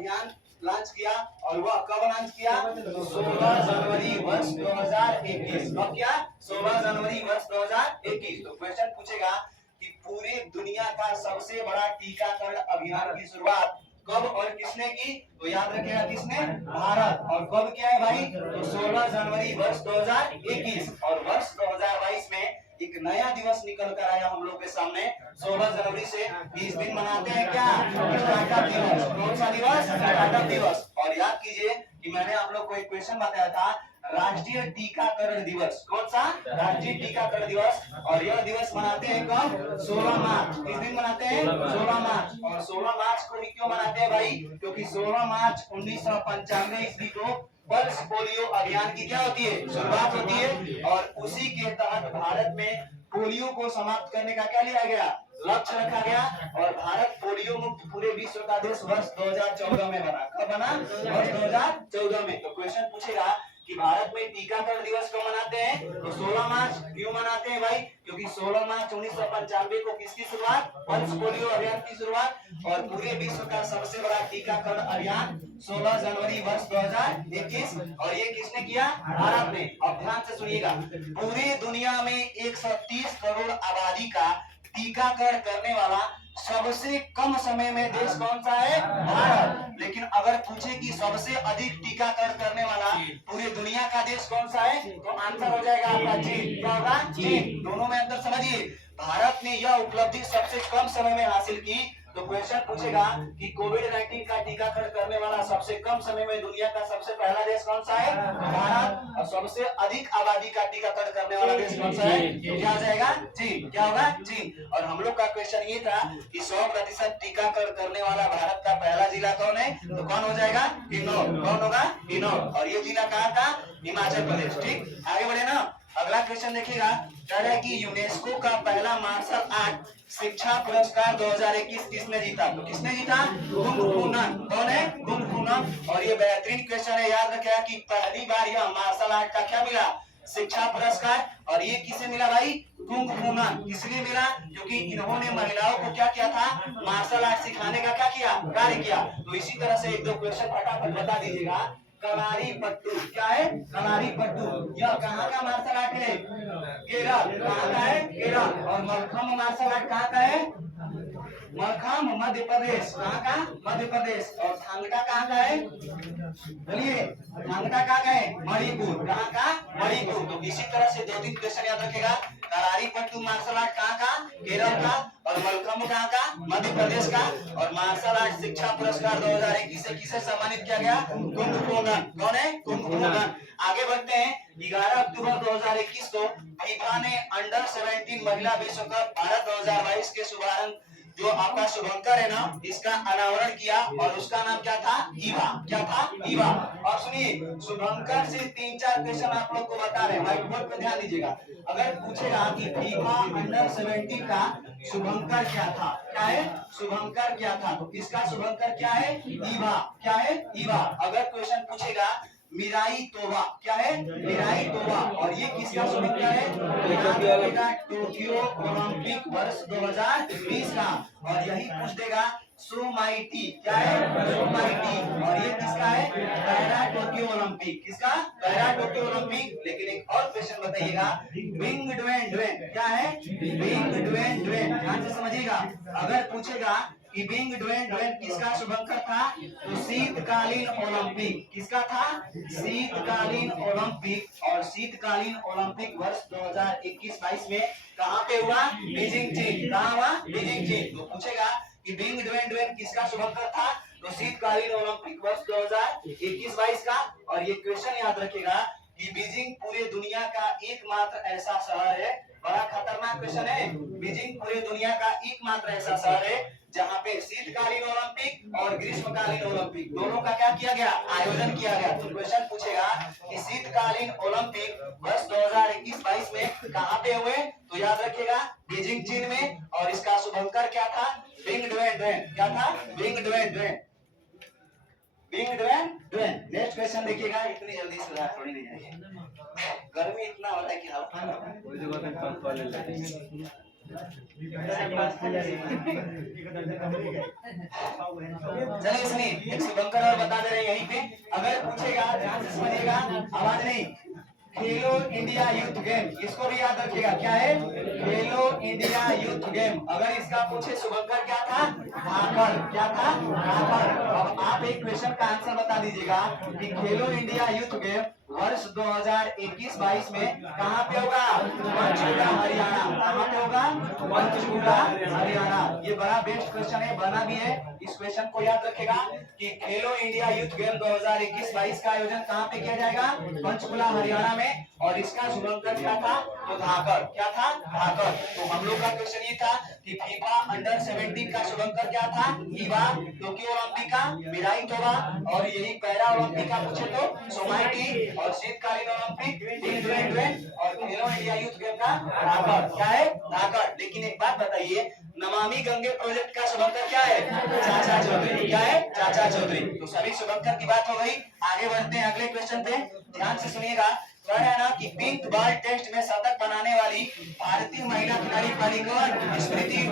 अभियान लॉन्च किया और वह कब लॉन्च किया? 16 जनवरी वर्ष 2021। कब किया? 16 जनवरी वर्ष 2021। तो क्वेश्चन पूछेगा कि पूरी दुनिया का सबसे बड़ा टीकाकरण अभियान की शुरुआत कब और किसने की? तो याद रखिएगा किसने? भारत। और कब किया है भाई? तो 16 जनवरी वर्ष 2021। और वर्ष 2022 में एक नया दिवस निकल कर आया हम लोग के सामने। 16 जनवरी से 20 दिन मनाते हैं क्या? स्टार्टअप दिवस। कौन सा दिवस? स्टार्टअप दिवस। और याद कीजिए कि मैंने आप लोग को एक क्वेश्चन बताया था, राष्ट्रीय टीकाकरण दिवस। कौन सा? राष्ट्रीय टीकाकरण दिवस। और यह दिवस मनाते हैं कब? 16 मार्च। किस दिन मनाते हैं? 16 मार्च। और 16 मार्च को भी क्यों मनाते हैं भाई? क्योंकि 16 मार्च 1995 ईस्वी को पल्स पोलियो अभियान की क्या होती है? शुरुआत होती है। और उसी के तहत भारत में पोलियो को समाप्त करने का क्या लिया गया? लक्ष्य रखा गया। और भारत पोलियो मुक्त पूरे विश्व का देश वर्ष 2014 में बना। कब बना? वर्ष 2014 में। तो क्वेश्चन पूछेगा कि भारत में टीकाकरण दिवस कब मनाते हैं? तो 16 मार्च। क्यों मनाते हैं भाई? क्योंकि 16 मार्च 1995 को किसकी शुरुआत? पल्स पोलियो अभियान की शुरुआत। और पूरे विश्व का सबसे बड़ा टीकाकरण अभियान 16 जनवरी वर्ष 2021। और ये किसने किया? भारत ने। अब ध्यान से सुनिएगा, पूरी दुनिया में 130 करोड़ आबादी का टीकाकरण करने वाला सबसे कम समय में देश कौन सा है? भारत। लेकिन अगर पूछे कि सबसे अधिक टीकाकरण करने वाला पूरी दुनिया का देश कौन सा है, तो आंसर हो जाएगा आपका चीन। क्या होगा? चीन। दोनों में अंतर समझिए। भारत ने यह उपलब्धि सबसे कम समय में हासिल की। तो क्वेश्चन पूछेगा कि कोविड-19 का टीकाकरण करने वाला सबसे कम समय में दुनिया का सबसे पहला देश कौन सा है? तो भारत। और सबसे अधिक आबादी का टीकाकरण करने वाला देश कौन सा है? तो क्या हो जाएगा? चीन। क्या होगा? चीन। और हम लोग का क्वेश्चन ये था कि 100% टीकाकरण करने वाला भारत का पहला जिला कौन है? तो कौन हो जाएगा? किन्नौर। कौन होगा? किन्नौर। और ये जिला कहाँ था? हिमाचल प्रदेश। ठीक, आगे बढ़े ना। अगला क्वेश्चन देखिएगा, कह रहा है कि यूनेस्को का पहला मार्शल आर्ट शिक्षा पुरस्कार 2021 किसने जीता? तो किसने जीता? कुंग फू नन। कौन है? कुंग फू नन। और ये बेहतरीन क्वेश्चन है, याद रखिएगा कि पहली बार यह मार्शल आर्ट का क्या मिला? शिक्षा पुरस्कार। और ये किसे मिला भाई? कुंग फू नन। किसलिए मिला? क्योंकि इन्होंने महिलाओं को क्या किया था? मार्शल आर्ट सिखाने का क्या किया? कार्य किया। तो इसी तरह से एक दो क्वेश्चन फटाफट बता दीजिएगा। कलारी पट्टू क्या है? कलारी पट्टू यह कहाँ का मार्शल आर्ट है? केरल। कहाँ का है? केरल। और मलखम्ब मार्शल आर्ट कहाँ का है? मलखम्ब मध्य प्रदेश। कहाँ का? मध्य प्रदेश। और थांगटा कहाँ का है? बोलिए, थांगटा कहाँ का है? मणिपुर। कहाँ का? मणिपुर। तो इसी तरह से 2-3 क्वेश्चन याद रखेगा। कलारी पट्टू मार्शल आर्ट कहाँ का? केरल का। और मलखम्ब कहाँ का? मध्य प्रदेश का। और मार्शल आर्ट शिक्षा पुरस्कार 2021 से किसे सम्मानित किया गया? कुंग फू नन। कौन है? कुंग फू नन। आगे बढ़ते हैं। 11 अक्टूबर 2021 को फीफा ने अंडर 17 महिला विश्व कप भारत 2022 के शुभारंभ जो आपका शुभंकर है ना, इसका अनावरण किया। और उसका नाम क्या था? ईवा। क्या था? ईवा। और सुनिए, शुभंकर से 3-4 क्वेश्चन आप लोग को बता रहे हैं, व्हाइट बोर्ड पे ध्यान दीजिएगा। अगर पूछेगा कि फीफा अंडर 17 का शुभंकर क्या था? क्या है? शुभंकर क्या था? तो इसका शुभंकर क्या है? ईवा। क्या है? ईवा। अगर क्वेश्चन पूछेगा मिराई तोबा, क्या है? मिराई तोबा। और ये किसका शुभंकर है? टोक्यो ओलंपिक वर्ष 2020 का। और यही पूछ देगा सोमाइटी। क्या है? सोमाइटी। और ये किसका है? Para Tokyo Olympic. किसका? Para Tokyo Olympic. लेकिन एक और क्वेश्चन बताइएगा, बिंग ड्वेन ड्वेन क्या है? Bing Dwen Dwen. ध्यान से समझिएगा। अगर पूछेगा कि बिंग ड्वेन ड्वेन किसका शुभंकर था? तो शीतकालीन ओलंपिक। किसका था? शीतकालीन ओलंपिक। और शीतकालीन ओलंपिक वर्ष 2021-22 में कहाँ पे हुआ? बीजिंग चीन। कहाँ हुआ? बीजिंग चीन। तो पूछेगा कि बिंग ड्वेन ड्वेन किसका शुभंकर था? तो शीतकालीन ओलंपिक वर्ष 2021-22 का। और ये क्वेश्चन याद रखेगा कि बीजिंग पूरे दुनिया का एकमात्र ऐसा शहर है, बड़ा खतरनाक क्वेश्चन है, बीजिंग पूरे दुनिया का एकमात्र ऐसा शहर है जहाँ पे शीतकालीन ओलंपिक और ग्रीष्मकालीन ओलंपिक दोनों का क्या किया गया? आयोजन किया गया। तो क्वेश्चन पूछेगा कि शीतकालीन ओलंपिक वर्ष 2021-22 में कहाँ पे हुए? तो याद रखिएगा बीजिंग चीन में। और इसका शुभंकर क्या था? Bing Dwen Dwen. क्या था? Bing Dwen Dwen. Bing Dwen Dwen. Next question देखिएगा। इतनी जल्दी से थोड़ी नहीं जाएगी, गर्मी इतना होता है कि चलिए सुनिए, एक शुभंकर और बता दे रहे हैं यहीं पे। अगर पूछेगा ध्यान से समझिएगा, आवाज नहीं। खेलो इंडिया यूथ गेम, इसको भी याद रखिएगा। क्या है? खेलो इंडिया यूथ गेम। अगर इसका पूछे शुभंकर क्या था? धाकड़। क्या था? धाकड़। अब आप एक क्वेश्चन का आंसर बता दीजिएगा कि खेलो इंडिया यूथ गेम वर्ष 2021-22 में कहाँ पे होगा? पंचकुला हरियाणा। कहाँ पे होगा? पंचकुला हरियाणा। ये बड़ा बेस्ट क्वेश्चन है, बना भी है। इस क्वेश्चन को याद रखेगा कि खेलो इंडिया यूथ गेम 2021-22 का आयोजन कहाँ पे किया जाएगा? पंचकुला हरियाणा में। और इसका शुभंकर क्या था? तो धाकड़। क्या था? धाकड़। तो हम लोग का क्वेश्चन ये था कि फीफा अंडर 17 का शुभंकर क्या था? ईवा। टोक्यो ओलंपिका मिराइटोवा। और यही पैरा ओलंपिका पूछे तो सोमाइटी। और शीतकालीन ओलंपिक और खेलो इंडिया यूथ गेम का धाकड़। क्या है? धाकड़। लेकिन एक बात बताइए, नमामि गंगे प्रोजेक्ट का शुभंकर क्या है? चाचा चौधरी। क्या है? चाचा चौधरी। तो सभी शुभंकर की बात हो गई। आगे बढ़ते हैं अगले क्वेश्चन पे, ध्यान से सुनिएगा। कह रहा है ना कि पिंक बॉल टेस्ट में शतक बनाने वाली भारतीय महिला खिलाड़ी पहली कौन? स्मृति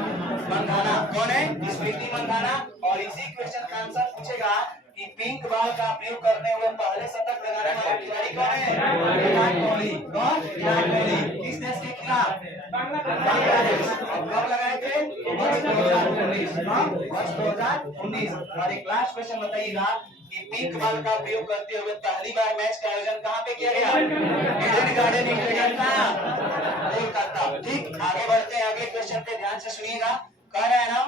मंधाना। कौन है? स्मृति मंधाना। और इसी क्वेश्चन का आंसर पूछेगा कि पिंक बॉल का प्रयोग करने हुए पहले शतक लगाने वाले खिलाड़ी कौन है? विराट कोहली। कौन? विराट कोहली। किस देश के खिलाफ? बांग्लादेश। और कब लगाए थे? वर्ष 2019। वर्ष 2019। और एक लास्ट क्वेश्चन बताइएगा कि पिंक बॉल का प्रयोग करते हुए पहली बार मैच का आयोजन कहाँ पे किया गया? ईडन गार्डन स्टेडियम का कोलकाता। ठीक, आगे बढ़ते हैं अगले क्वेश्चन पे, ध्यान से सुनिएगा। कह रहा है ना,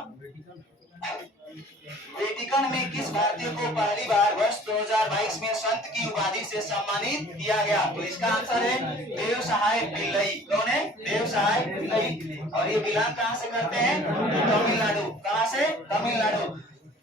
वेटिकन में किस भारतीय को पहली बार वर्ष 2022 में संत की उपाधि से सम्मानित किया गया? तो इसका आंसर है देव सहाय पिल्लई। कौन है? देव सहाय पिल्लई। और ये बिलोंग कहाँ से करते हैं? तमिलनाडु। कहाँ से? तमिलनाडु।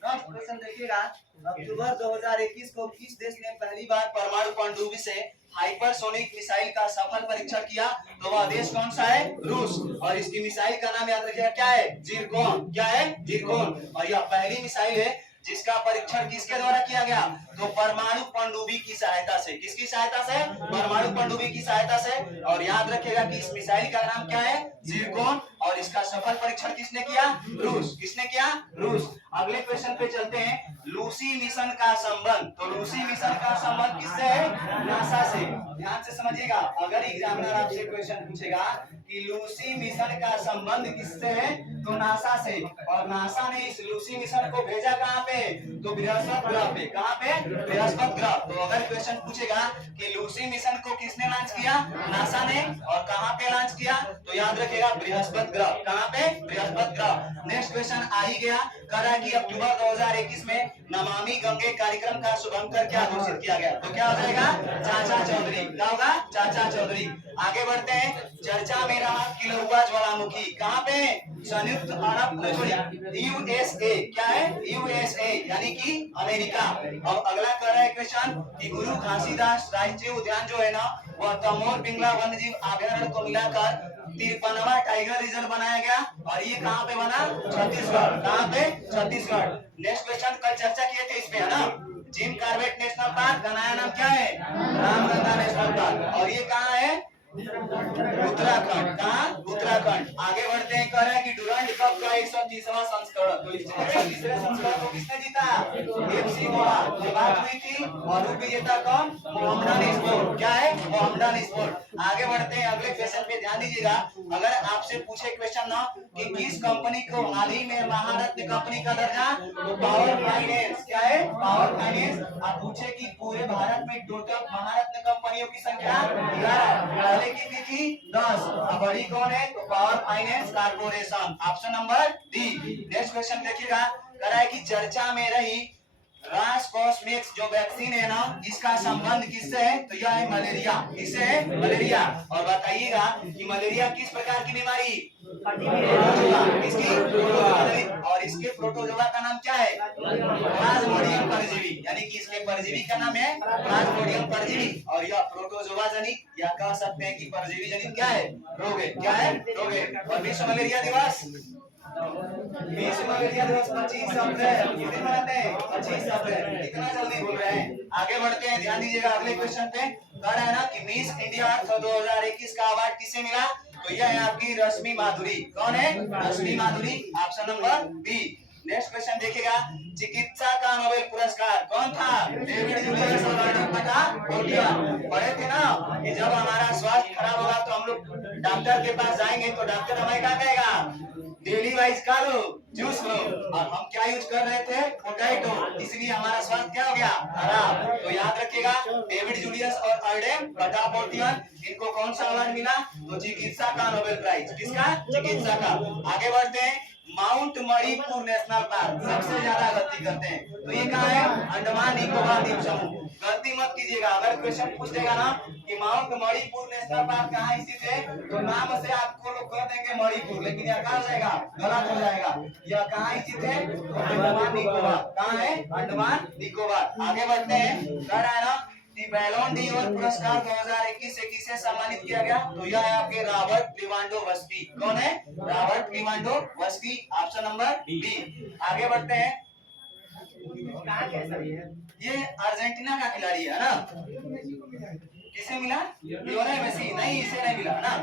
क्वेश्चन देखिएगा, अक्टूबर 2021 को किस देश ने पहली बार परमाणु पनडुब्बी से हाइपरसोनिक मिसाइल का सफल परीक्षण किया? तो वह देश कौन सा है? रूस। और इसकी मिसाइल का नाम याद रखिएगा, क्या है? जिरकोन। क्या है? जिरकोन। और यह पहली मिसाइल है जिसका परीक्षण किसके द्वारा किया गया? तो परमाणु पनडुब्बी की सहायता से। किसकी सहायता से? परमाणु पनडुब्बी की सहायता से। और याद रखिएगा कि इस मिसाइल का नाम क्या है? जिरकोन। और इसका सफल परीक्षण किसने किया? रूस। किसने किया? रूस। अगले क्वेश्चन पे चलते हैं। लूसी मिशन का संबंध, तो लूसी मिशन का संबंध किससे है? नासा से। ध्यान से समझिएगा, अगर एग्जामिनर आपसे क्वेश्चन पूछेगा कि लूसी मिशन का संबंध किससे है, तो नासा से। और नासा ने इस लूसी मिशन को भेजा कहाँ पे? तो बृहस्पति ग्रह पे। कहाँ पे? बृहस्पति ग्रह। तो अगर क्वेश्चन पूछेगा कि लूसी मिशन को किसने लॉन्च किया? नासा ने। और कहाँ पे लॉन्च किया? तो याद रखिएगा बृहस्पति ग्रह। कहाँ पे? बृहस्पति ग्रह। नेक्स्ट क्वेश्चन आ ही गया, करा कि अक्टूबर 2021 में नमामि गंगे कार्यक्रम का शुभंकर क्या घोषित किया गया? तो क्या हो जाएगा? चाचा चौधरी। क्या होगा? चाचा चौधरी। आगे बढ़ते हैं, चर्चा में रहा किलोहुआ ज्वालामुखी। कहाँ पे? संयुक्त अरब यूएसए। क्या है? यूएसए यानी कि अमेरिका। अब अगला कर रहा है क्वेश्चन कि गुरु घासीदास राष्ट्रीय उद्यान जो है ना, वह तमोर पिंगला वन्यजीव अभयारण्य को मिलाकर 53वां टाइगर रिजर्व बनाया गया। और ये कहाँ पे बना? छत्तीसगढ़। कहाँ पे? छत्तीसगढ़। नेक्स्ट क्वेश्चन कल चर्चा किए थे इस पे, है ना? जिम कार्बेट नेशनल पार्क का नया नाम क्या है? Ramganga national park. और ये कहाँ है? उत्तराखंड। कहाँ? उत्तराखंड। आगे बढ़ते हैं, कह रहे हैं कि डुरंड कप का 130वां संस्करण, तो इस 130वें संस्करण को किसने जीता? एफसी गोवा। ये बात हुई थी। और उप विजेता कौन? Mohammedan sport. क्या है? Mohammedan sport. आगे बढ़ते हैं अगले क्वेश्चन पे, ध्यान दीजिएगा। अगर आपसे पूछे क्वेश्चन ना कि किस कंपनी को हाल ही में महारत्न कंपनी का दर्जा, तो पावर फाइनेंस। क्या है? Power finance. आप पूछे कि पूरे भारत में टोटल महारत्न कंपनियों की संख्या 11, की थी 10। अब बड़ी कौन है? तो power finance corporation. Option number D. Next question देखिएगा, कह रहा है कि चर्चा में रही रासकोस्मेक्स जो वैक्सीन है ना, इसका संबंध किससे है? तो यह है मलेरिया। किससे है? मलेरिया। और बताइएगा कि मलेरिया किस प्रकार की बीमारी? प्रोटोजोआ। किसकी? प्रोटोजोआ। और इसके प्रोटोजोआ का नाम क्या है? प्लाज्मोडियम परजीवी। यानी कि इसके परजीवी का नाम है प्लाज्मोडियम परजीवी। और यह प्रोटोजोआ जनित या कह सकते हैं कि परजीवी जनित क्या है? रोग है। क्या है? रोग है। और विश्व मलेरिया दिवस, विश्व मलेरिया दिवस 25 अप्रैल। किस दिन मनाते हैं? 25 अप्रैल। इतना जल्दी बोल रहे हैं। आगे बढ़ते हैं, ध्यान दीजिएगा अगले क्वेश्चन पे। कह रहा है ना कि मिस इंडिया 2021 का अवार्ड किसे मिला? तो यह है आपकी रश्मि माधुरी। कौन है? Rashmi Madhuri, option number B. Next question देखिएगा, चिकित्सा का नोबेल पुरस्कार कौन था? डेविड जूलियस और आर्नोल्ड कटापोर्टियन। पढ़े थे ना कि जब हमारा स्वास्थ्य खराब होगा तो हम लोग डॉक्टर के पास जाएंगे तो डॉक्टर हमें क्या कहेगा? डेली वाइज खा लो, जूस लो। और हम क्या यूज कर रहे थे? पोटैटो, इसलिए हमारा स्वास्थ्य क्या हो गया? खराब। तो याद रखिएगा, डेविड जूलियस और अर्नेल्ड कटापोर्टियन, इनको कौन सा अवार्ड मिला? तो चिकित्सा का नोबेल प्राइज। किसका? चिकित्सा का। आगे बढ़ते हैं, माउंट मणिपुर नेशनल पार्क सबसे ज्यादा गलती करते हैं, तो ये कहाँ है? अंडमान निकोबार द्वीप समूह। गलती मत कीजिएगा, अगर क्वेश्चन पूछ देगा ना कि माउंट मणिपुर नेशनल पार्क कहाँ स्थित है, तो नाम से आपको लोग कह देंगे मणिपुर, लेकिन यह कहाँ हो जाएगा? गलत हो जाएगा। यह कहाँ स्थित है? तो अंडमान निकोबार। कहाँ है? अंडमान निकोबार। आगे बढ़ते हैं, कह रहा है ना बैलोन डी'ओर पुरस्कार 2021 से किसे सम्मानित किया गया? तो यह है आपके रॉबर्ट लेवांडोव्स्की। कौन है? Robert Lewandowski, option number B. आगे बढ़ते हैं, ये अर्जेंटीना का खिलाड़ी है ना, किसे मिला? Lionel Messi. नहीं, इसे नहीं मिला ना।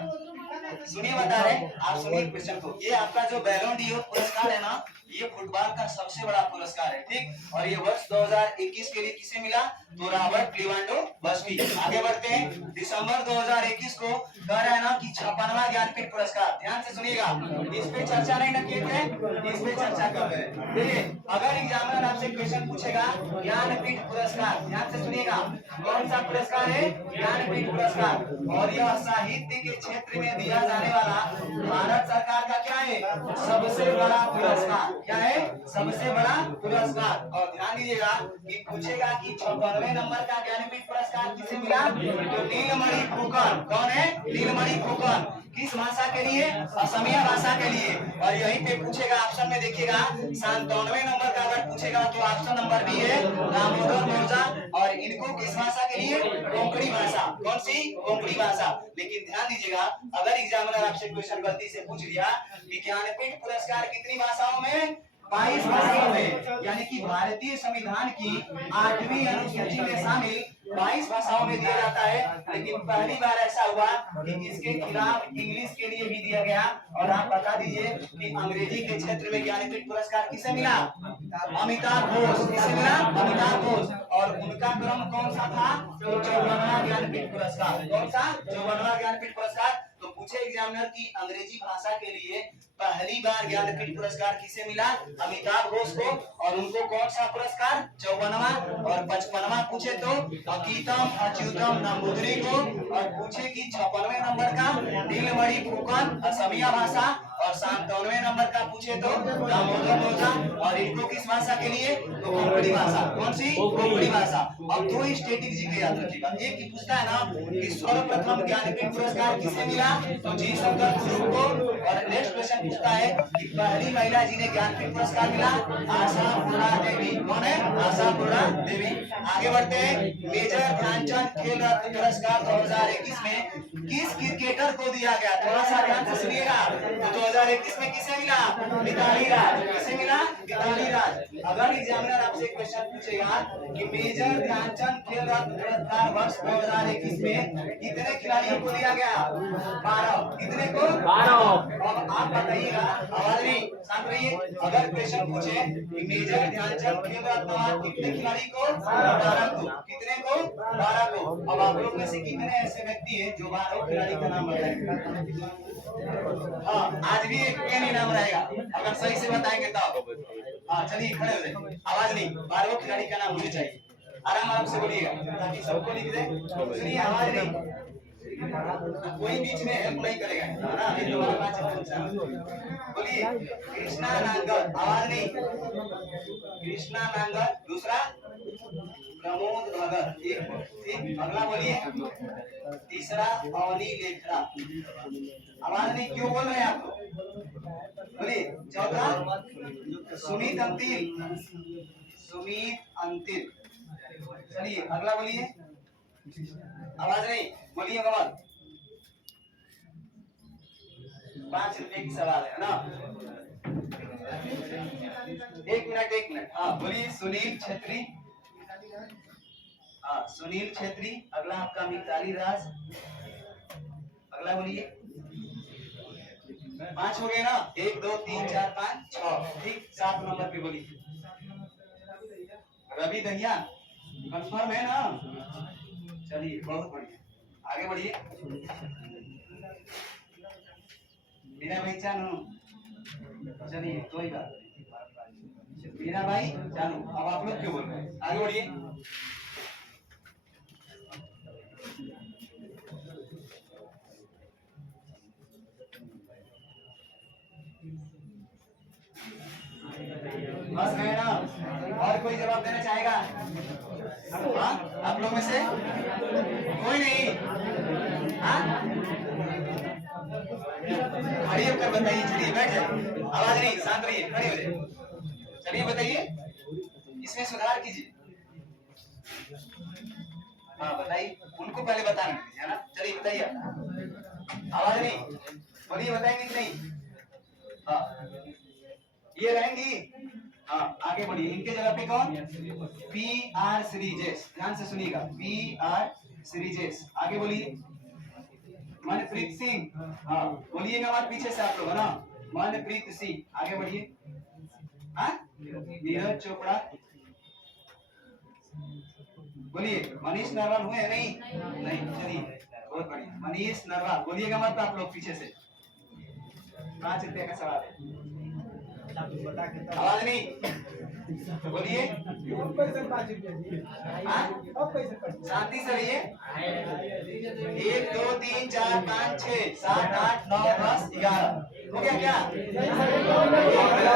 सुनिए बता रहे, आप सुनिए क्वेश्चन को। ये आपका जो बैलोन डी'ओर पुरस्कार है ना, ये फुटबॉल का सबसे बड़ा पुरस्कार है, ठीक। और ये वर्ष 2021 के लिए किसे मिला? तो रॉबर्ट लेवांडोव्स्की। आगे बढ़ते हैं, दिसंबर 2021 को कह रहा है ना कि 56वां ज्ञानपीठ पुरस्कार। ध्यान से सुनिएगा, इस पे चर्चा नहीं न किए थे, इस पे चर्चा कर रहे हैं। देखिए, अगर एग्जामिनर आपसे क्वेश्चन पूछेगा ज्ञानपीठ पुरस्कार, ध्यान से सुनिएगा, कौन सा पुरस्कार है? ज्ञानपीठ पुरस्कार। और यह साहित्य के क्षेत्र में दिया जाने वाला भारत सरकार का क्या है? सबसे बड़ा पुरस्कार। क्या है? सबसे बड़ा पुरस्कार। और ध्यान दीजिएगा कि पूछेगा कि 56वें नंबर का ज्ञानपीठ पुरस्कार किसे मिला? तो नीलमणि फुकन। कौन है? नीलमणि फुकन। किस भाषा के लिए? असमिया भाषा के लिए। और यहीं पे पूछेगा, ऑप्शन में देखिएगा, 97वें नंबर का अगर पूछेगा तो ऑप्शन नंबर बी है, दामोदर मौजा। और इनको किस भाषा के लिए? कोंकणी भाषा। कौन सी? कोंकणी भाषा। लेकिन ध्यान दीजिएगा, अगर एग्जामिनर आपसे क्वेश्चन गलती से पूछ लिया कि ज्ञानपीठ पुरस्कार कितनी भाषाओं में? 22 भाषाओं में। यानी कि भारतीय संविधान की 8वीं अनुसूची में शामिल 22 भाषाओं में दिया जाता है। लेकिन पहली बार ऐसा हुआ कि इसके खिलाफ इंग्लिश के लिए भी दिया गया। और आप बता दीजिए कि अंग्रेजी के क्षेत्र में ज्ञानपीठ पुरस्कार किसे मिला? अमिताभ घोष। किसे मिला? अमिताभ घोष। और उनका क्रम कौन सा था? तो 54वां ज्ञानपीठ पुरस्कार। कौन सा? 54वां ज्ञानपीठ पुरस्कार। तो पूछे एग्जामिनर की अंग्रेजी भाषा के लिए पहली बार ज्ञानपीठ पुरस्कार किसे मिला? अमिताभ घोष को। और उनको कौन सा पुरस्कार? 54वां। और 55वां पूछे तो अकीतम अच्युतम नंबूदरी को। और पूछे कि 56वें नंबर का नीलमणि फुकन, असमिया भाषा। और 97वें नंबर का पूछे तो दामोदर मौजा। और इनको किस भाषा के लिए? तो कोंकणी भाषा। कौन सी? कोंकणी भाषा। अब दो स्टैटिक जी के याद रखिएगा, एक ही पूछता है ना कि सर्वप्रथम ज्ञानपीठ पुरस्कार किसे मिला? तो जी शंकर कुरुप को। और नेक्स्ट क्वेश्चन पूछता है कि पहली महिला जिन्हें ज्ञानपीठ पुरस्कार मिला? आशापूर्णा देवी। कौन है? आशापूर्णा देवी। आगे बढ़ते हैं, मेजर ध्यानचंद खेल रत्न पुरस्कार 2021 में किस क्रिकेटर को दिया गया? थोड़ा सा ध्यान से सुनिएगा। तो 2021 में किसे मिला? मिताली राज। किसे मिला? मिताली राज। अगर एग्जामिनर आपसे क्वेश्चन पूछेगा कि मेजर ध्यानचंद खेल रत्न पुरस्कार वर्ष 2021 में कितने खिलाड़ियों को दिया गया? 12। कितने को? 12। अब आप बताइएगा, आवाज नहीं, शांत रहिए। अगर क्वेश्चन पूछे कि मेजर ध्यानचंद खेल रत्न अवार्ड कितने खिलाड़ी को? 12 को। कितने को? 12 को। अब आप लोग में से कितने ऐसे व्यक्ति हैं जो 12 खिलाड़ी का नाम बताएंगे? हाँ, आज भी एक पेन इनाम रहेगा अगर सही से बताएंगे तो। हाँ, चलिए खड़े हो जाइए। आवाज नहीं, 12 खिलाड़ी का नाम होना चाहिए। आराम आराम से बोलिएगा ताकि सबको लिख दे। सुनिए, आवाज नहीं, कोई बीच में हेल्प नहीं करेगा, है ना? ये तुम्हारा पांच बोलिए। कृष्णा नांगल। आवाज नहीं, कृष्णा नांगल। दूसरा प्रमोद भगत। एक। अगला बोलिए। तीसरा अवनी लेखरा। आवाज नहीं, क्यों बोल रहे हैं आप? बोलिए। चौथा सुमित अंतिल। सुमित अंतिल। चलिए अगला बोलिए। आवाज नहीं, बोलिए कमल। 5 रुपए की सवाल है ना? एक मिनट। हाँ बोलिए। सुनील छेत्री। हाँ, सुनील छेत्री। अगला आपका मिताली राज। अगला बोलिए। 5 हो गए ना, 1 2 3 4 5 6। ठीक, 7 नंबर पे बोलिए। रवि दहिया, कंफर्म है ना? चलिए बहुत बढ़िया, आगे बढ़िए। मीरा भाई चानू, चलिए कोई बात नहीं। मीरा भाई चानू, अब आप लोग क्यों बोल रहे हैं? आगे बढ़िए। बस गए ना? और कोई जवाब देना चाहेगा? हाँ, आप लोग में से कोई नहीं? हाँ, खड़ी होकर बताइए। चलिए बैठ जाइए, आवाज नहीं, शांत रहिए, खड़ी हो जाइए। चलिए बताइए, इसमें सुधार कीजिए। हाँ बताइए, उनको पहले बताना दीजिए, है ना? चलिए बताइए, आवाज नहीं, बोलिए बताएंगे कि नहीं? हाँ, ये रहेंगी। हाँ आगे बढ़िए। इनके जगह पे कौन? पी आर सीरीजेस, ध्यान से सुनिएगा, पी आर सीरीजेस। आगे बोलिए। मनप्रीत सिंह, हाँ बोलिएगा मत पीछे से आप लोग, है ना? मनप्रीत सिंह, आगे बढ़िए। हाँ, नीरज चोपड़ा, बोलिए। मनीष नरवाल हुए हैं? नहीं नहीं, चलिए बहुत बढ़िया। मनीष नरवाल, बोलिएगा मत आप लोग पीछे से। 5 रुपये का सवाल है, आवाज नहीं, बोलिए। शांति से रहिए। 1 2 3 4 5 6 7 8 9 10 11 हो गया क्या?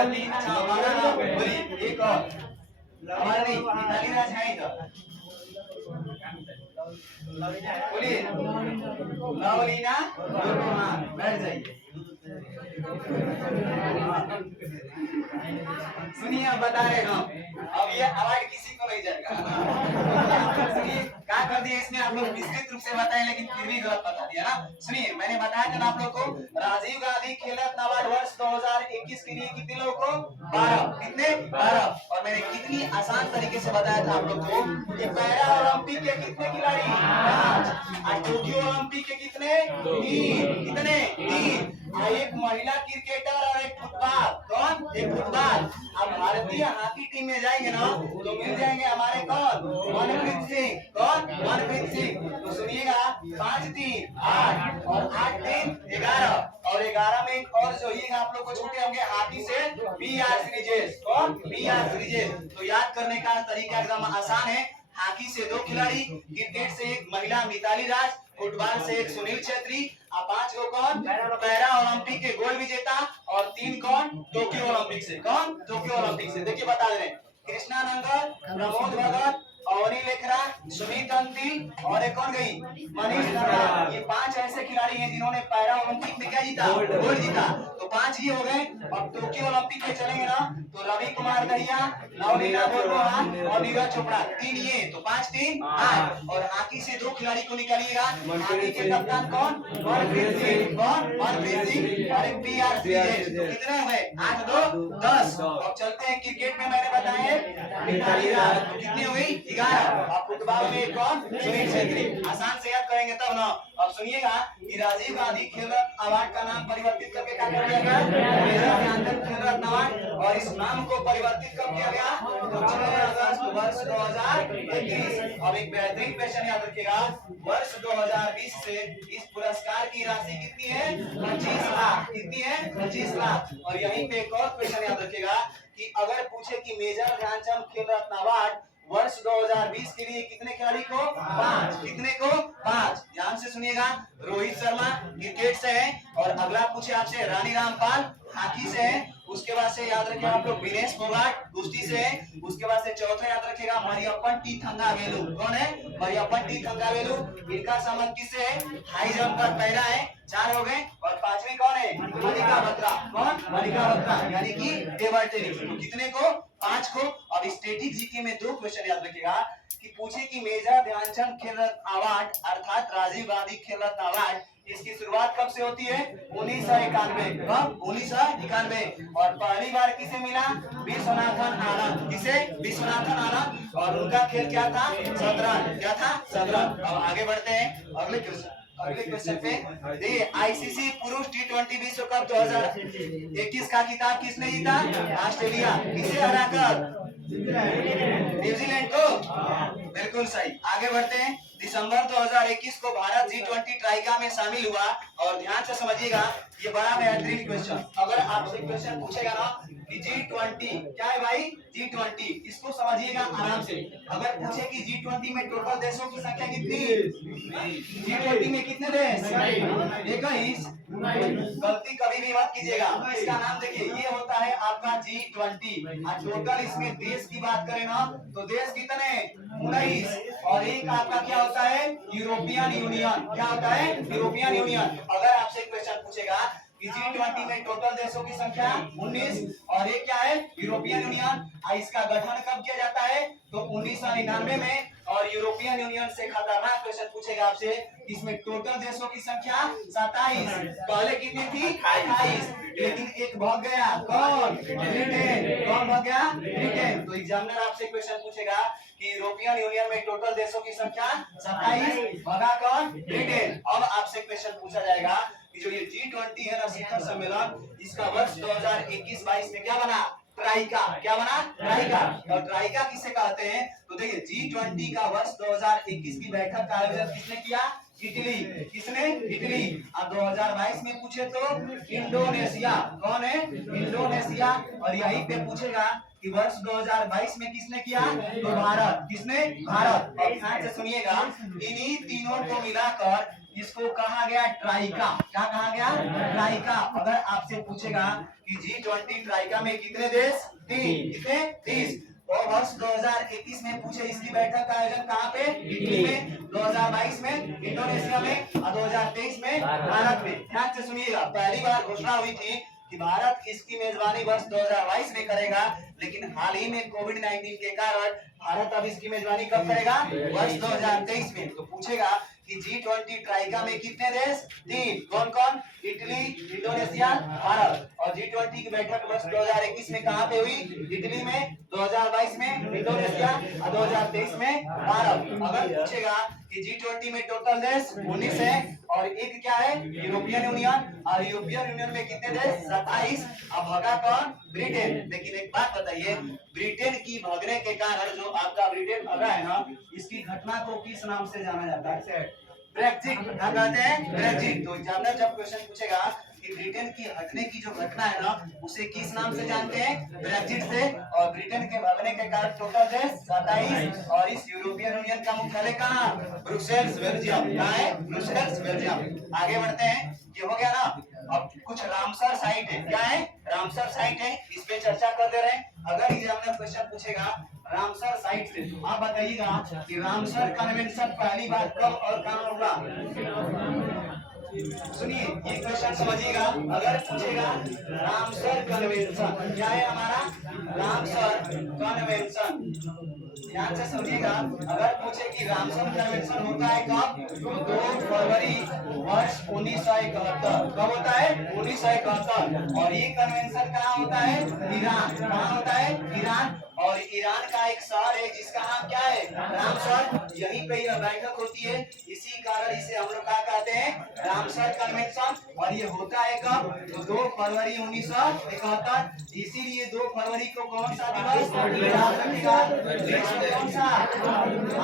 3 4 12। बोलिए एक और, हमारा नहीं, मिताली राज है इधर, बोलिए। लवलीना, बैठ जाइए। सुनिए अब बता रहे हम, अब ये अवार्ड किसी को नहीं जाएगा। सुनिए क्या कर दिया इसमें, आप लोग विस्तृत रूप से बताए लेकिन फिर भी गलत बता दिया ना। सुनिए, मैंने बताया था ना आप लोग को, राजीव गांधी खेल रत्न अवार्ड वर्ष 2021 के लिए कितने लोगों को? 12। कितने? 12। और मैंने कितनी आसान तरीके से बताया था आप लोग को कि पैरा ओलंपिक के कितने खिलाड़ी? 5। और टोक्यो ओलंपिक के कितने? 3। कितने? 3। एक महिला क्रिकेटर और एक फुटबॉल। कौन? एक फुटबॉल। अब भारतीय हॉकी टीम में जाएंगे ना तो मिल जाएंगे हमारे कौन? मनप्रीत सिंह। कौन? मनप्रीत सिंह। तो सुनिएगा, 5 3 8 और 8 3 11 और 11 में एक और जो ही आप लोग को छूटे होंगे हॉकी से, पी आर सीरीजेस। कौन? P R series. तो याद करने का तरीका एकदम आसान है। हॉकी से 2 खिलाड़ी, क्रिकेट से एक महिला मिताली राज, फुटबॉल से एक सुनील छेत्री, और 5 को कौन? पैरा ओलंपिक के गोल्ड विजेता, और 3 कौन? टोक्यो ओलंपिक से। कौन? टोक्यो ओलंपिक से। देखिए बता दे रहे हैं, कृष्णा नंगल, प्रमोद भगत, अवनी लेखरा, सुमित अंतिल और एक कौन गई? मनीष नरवाल। ये 5 ऐसे खिलाड़ी हैं जिन्होंने पैरा ओलंपिक में क्या जीता? गोल्ड जीता। तो 5 ये हो गए। अब टोक्यो ओलंपिक में चलेंगे ना तो रवि कुमार दहिया, लवलीना बोरगोहान और नीरज चोपड़ा, 3 ये। तो 5 3 8। और हॉकी से 2 खिलाड़ी को निकालिएगा। हॉकी के कप्तान कौन? मनप्रीत सिंह। कौन? मनप्रीत सिंह। और एक पी आर सीरीजेस। तो कितने हुए? 8 2 10। अब चलते हैं क्रिकेट में, मैंने बताया मिताली राज, तो कितनी हुई? 11। अब फुटबॉल में कौन? सुनील छेत्री। आसान से याद करेंगे तब ना। अब सुनिएगा कि राजीव गांधी खेल रत्न अवार्ड का नाम परिवर्तित करके क्या कर दिया गया? मेजर ध्यानचंद खेल रत्न अवार्ड। और इस नाम को परिवर्तित कब किया गया? तो 6 अगस्त वर्ष 2021। अब एक बेहतरीन क्वेश्चन याद रखिएगा, वर्ष 2020 से इस पुरस्कार की राशि कितनी है? 25 लाख। कितनी है? 25 लाख। और यहीं पे एक और क्वेश्चन याद रखिएगा कि अगर पूछे कि मेजर ध्यानचंद खेल रत्न अवार्ड वर्ष 2020 के लिए कितने खिलाड़ी को? 5। कितने को? 5। ध्यान से सुनिएगा, रोहित शर्मा क्रिकेट से है, और अगला पूछे आपसे रानी रामपाल हॉकी से है, उसके बाद से याद रखिएगा आप लोग विनेश फोगाट कुश्ती से है, उसके बाद से चौथा याद रखिएगा मरियप्पन टी थंगावेलु। कौन है? मरियप्पन टी थंगावेलु। इनका संबंध किससे है? हाई जंप का पैरा है। 4 हो गए। और 5वीं कौन है? मलिका बत्रा। कौन? मलिका बत्रा, यानी कि टेबल टेनिस। तो कितने को? 5 को। अब स्टैटिक जीके में 2 क्वेश्चन याद रखिएगा कि पूछे कि मेजर ध्यानचंद खेल रत्न अवार्ड अर्थात राजीव गांधी खेल रत्न अवार्ड, इसकी शुरुआत कब से होती है? 1991। कब? 1991। और पहली बार किसे मिला? विश्वनाथन आनंद। किसे? विश्वनाथन आनंद। और उनका खेल क्या था? शतरंज। क्या था? शतरंज। अब आगे बढ़ते हैं अगले क्वेश्चन। अगले क्वेश्चन पे देखिए, आईसीसी पुरुष T20 विश्व कप 2021 का खिताब किसने जीता? ऑस्ट्रेलिया। किसे हराकर? न्यूजीलैंड को। बिल्कुल सही। आगे बढ़ते हैं। दिसंबर 2021 को भारत G20 ट्राइका में शामिल हुआ। और ध्यान से समझिएगा, ये बड़ा बेहतरीन क्वेश्चन। अगर आपसे क्वेश्चन पूछेगा ना कि G20 क्या है भाई? G20 इसको समझिएगा आराम से। अगर पूछे कि G20 में टोटल देशों की संख्या कितनी? G20 में कितने देश? 21। गलती कभी भी मत कीजिएगा। इसका नाम देखिए, ये होता है आपका G20। और टोटल इसमें देश की बात करें ना तो देश कितने? 19। और एक आपका क्या होता है? European union. क्या होता है? European union. अगर आपसे क्वेश्चन पूछेगा कि G20 में टोटल देशों की संख्या 19 और ये क्या है? European union. इसका गठन कब किया जाता है? तो 1999 में। और यूरोपियन यूनियन से खतरनाक क्वेश्चन पूछेगा आपसे, इसमें टोटल देशों की संख्या 27। पहले कितनी थी? 28। लेकिन एक भाग गया। कौन? ब्रिटेन। कौन भाग गया? ब्रिटेन। तो एग्जामिनर आपसे क्वेश्चन पूछेगा कि यूरोपियन यूनियन में टोटल देशों की संख्या 27, भगा कौन? ब्रिटेन। अब आपसे क्वेश्चन पूछा जाएगा कि जो ये G20 है ना शिखर सम्मेलन, इसका वर्ष 2021-22 में क्या बना? ट्राइका। क्या बना? ट्राइका। और ट्राइका किसे कहते हैं? तो देखिए, G20 का वर्ष 2021 की बैठक का आयोजन किसने किया? इटली। किसने? इटली। अब 2022 में पूछे तो इंडोनेशिया। कौन है? इंडोनेशिया। और यहीं पे पूछेगा कि वर्ष 2022 में किसने किया? तो भारत। किसने? भारत। और ध्यान से सुनिएगा, इन्हीं तीनों को मिलाकर इसको कहा गया ट्राइका। क्या कहा गया? ट्राइका। अगर आपसे पूछेगा कि G20 ट्राइका में कितने देश? 3। कितने? 30। और वर्ष 2021 में पूछे इसकी बैठक का आयोजन कहाँ पे? इटली में। 2022 में इंडोनेशिया में और 2023 में भारत में। ध्यान से सुनिएगा, पहली बार घोषणा हुई थी कि भारत इसकी मेजबानी वर्ष 2022 में करेगा, लेकिन हाल ही में कोविड-19 के कारण भारत अब इसकी मेजबानी कब करेगा? वर्ष 2023 में। तो पूछेगा कि G20 ट्राइका में कितने देश? 3। कौन कौन? Italy, Indonesia, Bharat. और G20 की बैठक वर्ष 2021 में कहाँ पे हुई? इटली में। 2022 में इंडोनेशिया और 2023 में भारत। अगर पूछेगा कि G20 में टोटल देश 19 है और एक क्या है? European union. और यूरोपियन यूनियन में कितने देश? 27। अब भगा कौन? ब्रिटेन। लेकिन एक बात बताइए, ब्रिटेन की भगने के कारण जो आपका ब्रिटेन भगा है ना, इसकी घटना को किस नाम से जाना जाता है? ब्रेक्जिट। क्या कहते हैं? ब्रेक्जिट। तो एग्जामिनर जब क्वेश्चन पूछेगा कि ब्रिटेन की हटने की जो घटना है ना, उसे किस नाम से जानते हैं? ब्रेक्जिट से। और ब्रिटेन के भागने के कारण टोटल देश 27। और इस यूरोपियन यूनियन का मुख्यालय कहाँ? Brussels, Belgium. कहाँ है? Brussels, Belgium. आगे बढ़ते हैं। ये हो गया ना। अब कुछ रामसर साइट है। क्या है? रामसर साइट है, इस पे चर्चा कर दे रहे हैं। अगर एग्जामिनर क्वेश्चन पूछेगा रामसर साइट से, तो आप बताइएगा कि रामसर कन्वेंशन पहली बार कब और कहां हुआ? सुनिए, ये क्वेश्चन समझिएगा। अगर पूछेगा रामसर कन्वेंशन क्या है हमारा? Ramsar convention. ध्यान से समझिएगा, अगर पूछे कि रामसर कन्वेंशन होता है कब? तो 2 फरवरी वर्ष 1971। कब होता है? 1971। और ये कन्वेंशन कहाँ होता है? ईरान। कहाँ होता है? ईरान। और ईरान का एक शहर है जिसका नाम क्या है? रामसर। यहीं पे यह बैठक होती है, इसी कारण इसे हम लोग क्या कहते हैं? Ramsar convention. और ये होता है कब? तो 2 फरवरी 1971। इसीलिए 2 फरवरी को कौन सा दिवस? कौन सा?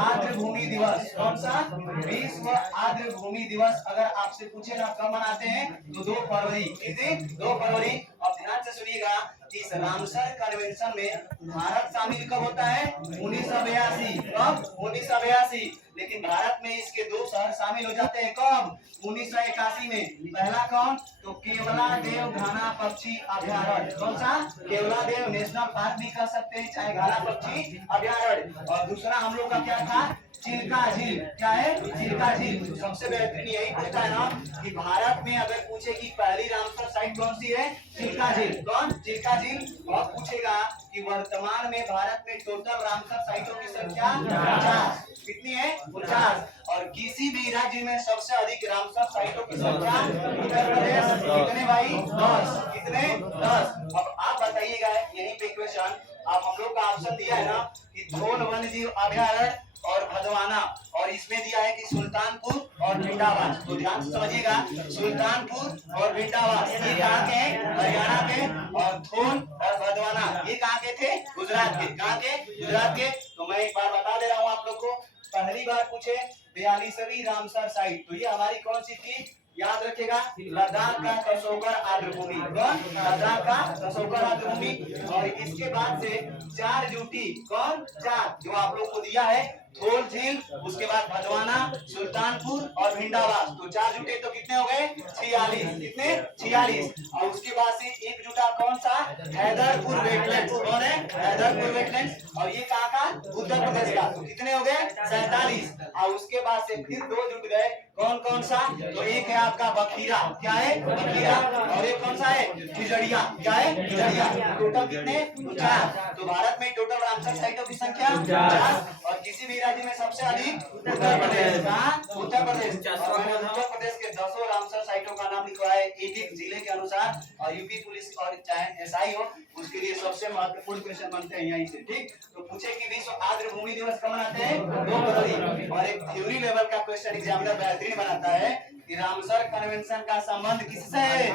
आर्द्र भूमि दिवस। कौन सा? विश्व आर्द्र भूमि दिवस। अगर आपसे पूछे ना कब मनाते हैं, तो 2 फरवरी। किस दिन? 2 फरवरी। अब ध्यान से सुनिएगा, इस रामसर कन्वेंशन में भारत शामिल कब होता है? 1982। कब? 1982। लेकिन भारत में इसके 2 शहर शामिल हो जाते हैं कब? 1981 में। पहला कौन? तो केवलादेव घाना पक्षी अभयारण्य। कौन सा? केवलादेव नेशनल पार्क भी कह सकते हैं, चाहे घाना पक्षी अभयारण्य। और दूसरा हम लोग का क्या था? चिल्का झील। क्या है? चिल्का झील। तो सबसे बेहतरीन यही पूछता है ना कि भारत में अगर पूछे कि पहली रामसर साइट कौन सी है? चिल्का झील। कौन? चिल्का झील। और पूछेगा कि वर्तमान में भारत में टोटल रामसर साइटों की संख्या 50। कितनी है? 50। और किसी भी राज्य में सबसे अधिक रामसर साइटों की संख्या उत्तर प्रदेश। कितने भाई? 10। कितने? 10। अब आप बताइएगा, यहीं पे क्वेश्चन आप हम लोग का ऑप्शन दिया है ना कि धोल वन्य जीव अभयारण्य और भदवाना। और इसमें दिया है कि सुल्तानपुर और भिंडावास। तो ध्यान से समझिएगा, सुल्तानपुर और भिंडावास ये कहाँ के हैं? हरियाणा के। और थोन और भदवाना ये कहाँ के थे? गुजरात के। कहाँ के? गुजरात के। तो मैं एक बार बता दे रहा हूँ आप लोग को। पहली बार पूछे 42वीं रामसर साइट, तो ये हमारी कौन सी थी? याद रखिएगा, लद्दाख का कसोकर आर्द्रभूमि। कौन? लद्दाख का कसोकर आर्द्रभूमि। और इसके बाद से 4 ड्यूटी, कौन? 4 जो आप लोग को दिया है, थोल झील, उसके बाद भदवाना, सुल्तानपुर और भिंडावास। तो 4 जुटे तो कितने हो गए? 46। कितने? 46। और उसके बाद से एक जुटा कौन सा? हैदरपुर वेटलैंड्स। कौन है? हैदरपुर वेटलैंड्स। और ये कहाँ का? उत्तर प्रदेश का। तो कितने हो गए? 47। और उसके बाद से फिर 2 जुट गए, कौन कौन सा? तो एक है आपका बखीरा। क्या है? बखीरा। और एक कौन सा है? खिजड़िया। क्या है? खिजड़िया। टोटल कितने? 4। तो भारत में टोटल रामसर साइटों की संख्या 4। और किसी भी राज्य में सबसे अधिक उत्तर प्रदेश। कहाँ? उत्तर प्रदेश। और मैंने उत्तर प्रदेश के 10 रामसर साइटों का नाम लिखवाया है, एक एक जिले के अनुसार। और यूपी पुलिस और चाहे एसआई हो, उसके लिए सबसे महत्वपूर्ण क्वेश्चन बनते हैं यहीं से। ठीक, तो पूछे कि विश्व आर्द्र भूमि दिवस कब मनाते हैं? 2 फरवरी। और एक थ्योरी लेवल का क्वेश्चन एग्जामिनर बेहतरीन बनाता है कि रामसर कन्वेंशन का संबंध किससे है?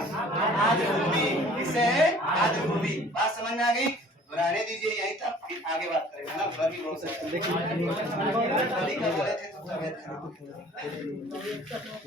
आर्द्र भूमि। किससे है? आर्द्र भूमि। बात समझ में आ गई? रहने दीजिए यहीं तक, फिर आगे बात करेंगे ना। बड़ी बहुत